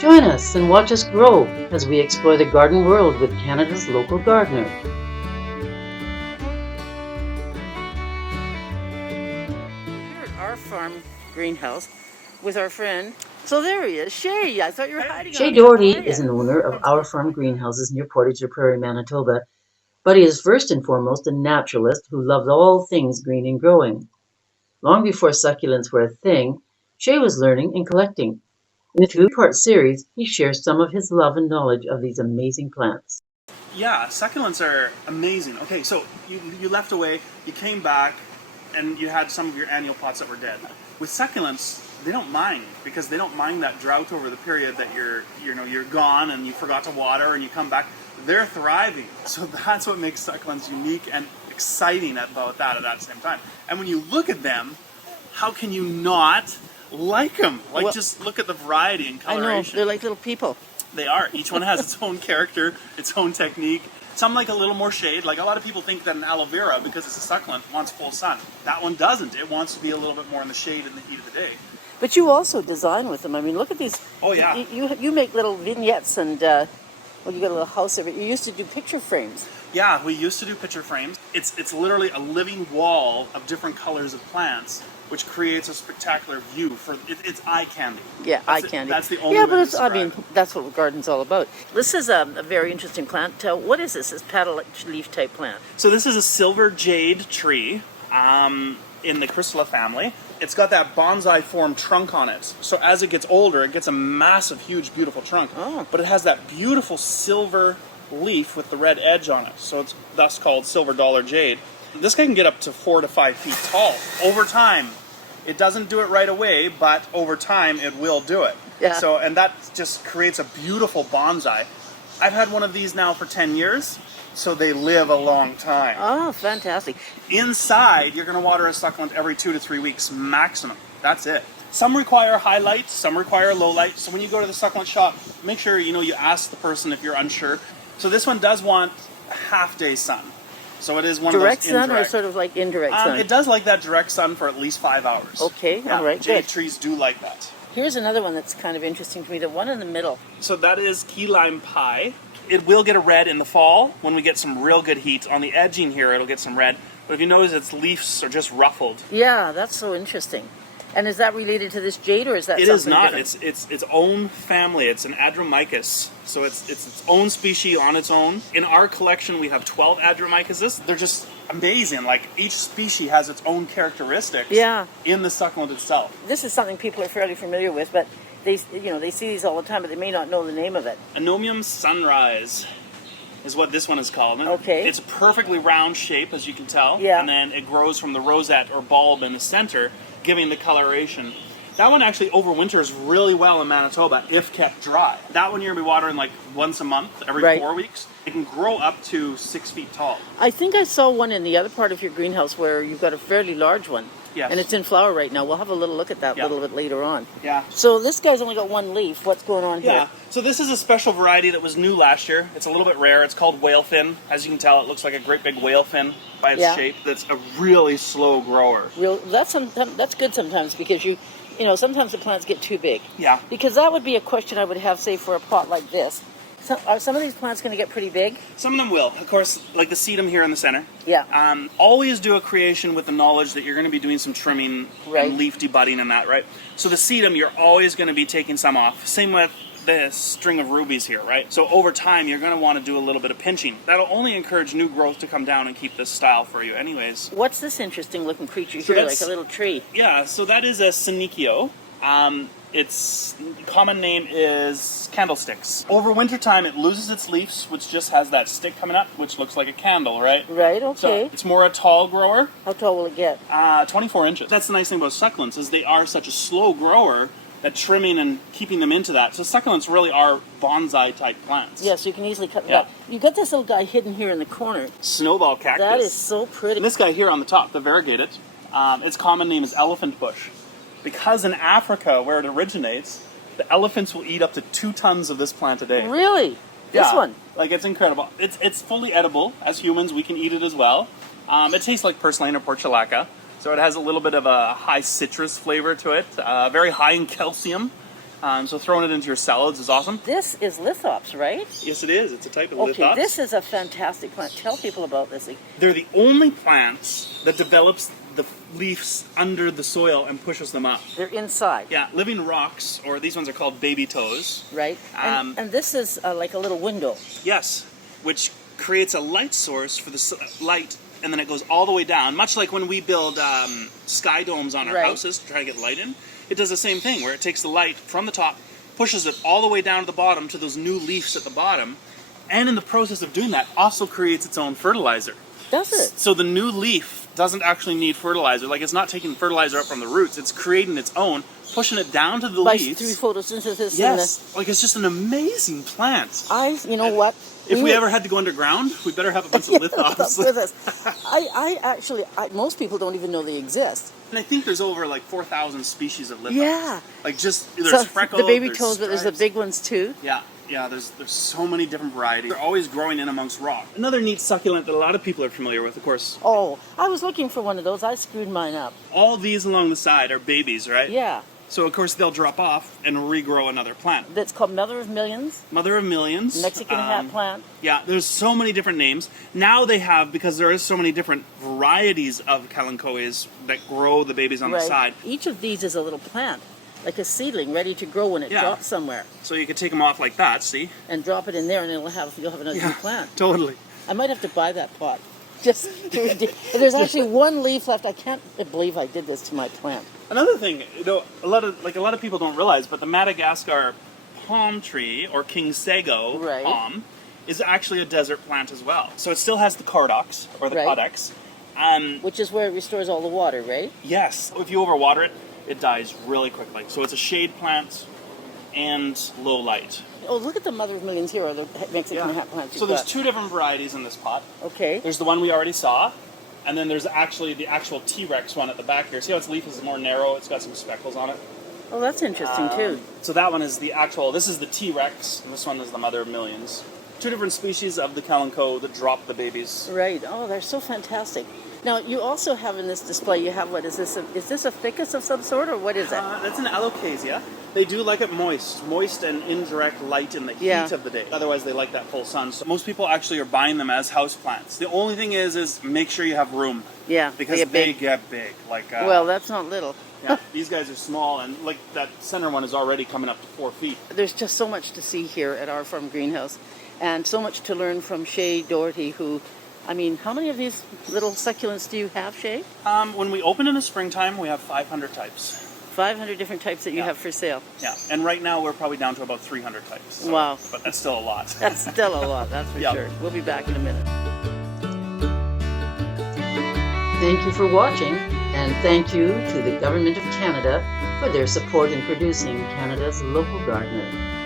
Join us and watch us grow as we explore the garden world with Canada's local gardener. Here at our farm greenhouse with our friend. So there he is, Shea. I thought you were hiding. Shea Doherty is an owner of Our Farm greenhouses near Portage la Prairie, Manitoba, but he is first and foremost a naturalist who loves all things green and growing. Long before succulents were a thing, Shea was learning and collecting. In a two-part series, he shares some of his love and knowledge of these amazing plants. Yeah, succulents are amazing. Okay, so you left away, you came back, and you had some of your annual pots that were dead. With succulents, they don't mind because they don't mind that drought over the period that you're gone and you forgot to water and you come back. They're thriving. So that's what makes succulents unique and exciting about that at that same time. And when you look at them, how can you not like them? Like, well, just look at the variety and coloration. I know, they're like little people. They are. Each one has its own character, its own technique. Some like a little more shade. Like a lot of people think that an aloe vera, because it's a succulent, wants full sun. That one doesn't. It wants to be a little bit more in the shade in the heat of the day. But you also design with them. I mean, look at these. Oh, yeah. You make little vignettes and, well, you got a little house over. You used to do picture frames. Yeah, we used to do picture frames. It's literally a living wall of different colors of plants, which creates a spectacular view. It's eye candy. Yeah, eye candy. That's the only way but it's, I mean, that's what the garden's all about. This is a very interesting plant. What is this? This petal leaf type plant. So this is a silver jade tree in the Chrysala family. It's got that bonsai form trunk on it. So as it gets older, it gets a massive, huge, beautiful trunk. Oh. But it has that beautiful silver leaf with the red edge on it. So it's thus called silver dollar jade. This guy can get up to 4 to 5 feet tall. Over time, it doesn't do it right away, but over time it will do it. Yeah. So, and that just creates a beautiful bonsai. I've had one of these now for 10 years, so they live a long time. Oh, fantastic. Inside, you're going to water a succulent every 2 to 3 weeks maximum. That's it. Some require highlight, some require low light. So when you go to the succulent shop, make sure you ask the person if you're unsure. So this one does want half-day sun. So it is one direct of those sun or sort of like indirect sun? It does like that direct sun for at least 5 hours. Okay, yeah, all right, jade good. trees do like that. Here's another one that's kind of interesting to me, the one in the middle. So that is key lime pie. It will get a red in the fall when we get some real good heat. On the edging here, it'll get some red. But if you notice, its leaves are just ruffled. Yeah, that's so interesting. And is that related to this jade, or is that it something is not. different? It's its own family. It's an Adromycus. So it's its own species on its own. In our collection, we have 12 Adromycuses. They're just amazing. Like, each species has its own characteristics in the succulent itself. This is something people are fairly familiar with, but they see these all the time, but they may not know the name of it. Anomium Sunrise is what this one is called. Okay. It's a perfectly round shape, as you can tell. Yeah. And then it grows from the rosette or bulb in the center, giving the coloration. That one actually overwinters really well in Manitoba if kept dry. That one you're going to be watering like once a month, every 4 weeks. It can grow up to 6 feet tall. I think I saw one in the other part of your greenhouse where you've got a fairly large one. Yes. And it's in flower right now. We'll have a little look at that a little bit later on. Yeah. So this guy's only got one leaf. What's going on here? Yeah. So this is a special variety that was new last year. It's a little bit rare. It's called whale fin. As you can tell, it looks like a great big whale fin by its shape. That's a really slow grower. That's good sometimes because sometimes the plants get too big. Yeah. Because that would be a question I would have, say, for a pot like this. So, are some of these plants going to get pretty big? Some of them will. Of course, like the sedum here in the center. Yeah. Always do a creation with the knowledge that you're going to be doing some trimming and leaf debudding and that, right? So the sedum, you're always going to be taking some off. Same with this string of rubies here, right? So over time, you're going to want to do a little bit of pinching. That'll only encourage new growth to come down and keep this style for you anyways. What's this interesting looking creature here, like a little tree? Yeah, so that is a Sanikio. Its common name is candlesticks. Over winter time, it loses its leaves, which just has that stick coming up, which looks like a candle, right? Right, okay. So it's more a tall grower. How tall will it get? 24 inches. That's the nice thing about succulents, is they are such a slow grower that trimming and keeping them into that. So succulents really are bonsai-type plants. Yeah, so you can easily cut them back. You got this little guy hidden here in the corner. Snowball cactus. That is so pretty. And this guy here on the top, the variegated, its common name is elephant bush. Because in Africa, where it originates, the elephants will eat up to 2 tons of this plant a day. Really? This one? Like, it's incredible. It's fully edible. As humans, we can eat it as well. It tastes like purslane or portulaca. So it has a little bit of a high citrus flavor to it. Very high in calcium. So throwing it into your salads is awesome. This is Lithops, right? Yes, it is. It's a type of Okay, Lithops. this is a fantastic plant. Tell people about this. They're the only plants that develops the leaves under the soil and pushes them up. They're inside. Yeah, living rocks, or these ones are called baby toes. Right? And this is like a little window. Yes, which creates a light source for the light, and then it goes all the way down. Much like when we build sky domes on our Right. houses to try to get light in, it does the same thing, where it takes the light from the top, pushes it all the way down to the bottom to those new leaves at the bottom, and in the process of doing that, also creates its own fertilizer. Does it? So the new leaf doesn't actually need fertilizer. Like, it's not taking fertilizer up from the roots, it's creating its own, pushing it down to the By leaves. through photosynthesis. Yes, like it's just an amazing plant. You know what? If we ever had to go underground, we better have a bunch of lithops. with us. Most people don't even know they exist. And I think there's over like 4,000 species of lithops. Yeah. Like, just there's So freckled, the baby there's toes, but there's the stripes. big ones too. Yeah, there's so many different varieties. They're always growing in amongst rock. Another neat succulent that a lot of people are familiar with, of course. Oh, I was looking for one of those. I screwed mine up. All these along the side are babies, right? Yeah. So of course they'll drop off and regrow another plant. That's called Mother of Millions. Mother of Millions. Mexican hat plant. Yeah, there's so many different names. Now they have, because there is so many different varieties of Kalanchoes that grow the babies on the side. Each of these is a little plant, like a seedling ready to grow when it drops somewhere. So you could take them off like that, see? And drop it in there, and you'll have another new plant. Totally. I might have to buy that pot. There's actually one leaf left. I can't believe I did this to my plant. Another thing, a lot of people don't realize, but the Madagascar palm tree, or King Sago palm, is actually a desert plant as well. So it still has the caudex, or the caudex. Which is where it restores all the water, right? Yes. If you overwater it, it dies really quickly. So it's a shade plant and low light. Oh, look at the Mother of Millions here, or the Mexican hat plants. So there's two different varieties in this pot. Okay. There's the one we already saw, and then there's actually the actual T-Rex one at the back here. See how its leaf is more narrow? It's got some speckles on it. Oh, that's interesting too. So that one is the actual, this is the T-Rex, and this one is the Mother of Millions. Two different species of the Kalanchoe that drop the babies. Right. Oh, they're so fantastic. Now, you also have in this display, you have, what is this? Is this a ficus of some sort, or what is it? That's an alocasia. They do like it moist and indirect light in the heat of the day. Otherwise, they like that full sun. So most people actually are buying them as houseplants. The only thing is make sure you have room. Yeah, because they get big. Like well, that's not little. Yeah, these guys are small, and like that center one is already coming up to 4 feet. There's just so much to see here at our farm greenhouse, and so much to learn from Shea Doherty, who, I mean, how many of these little succulents do you have, Shea? When we open in the springtime, we have 500 types. 500 different types that you have for sale. Yeah, and right now we're probably down to about 300 types. So, wow. But that's still a lot. That's still a lot, that's for sure. We'll be back in a minute. Thank you for watching, and thank you to the Government of Canada for their support in producing Canada's local gardener.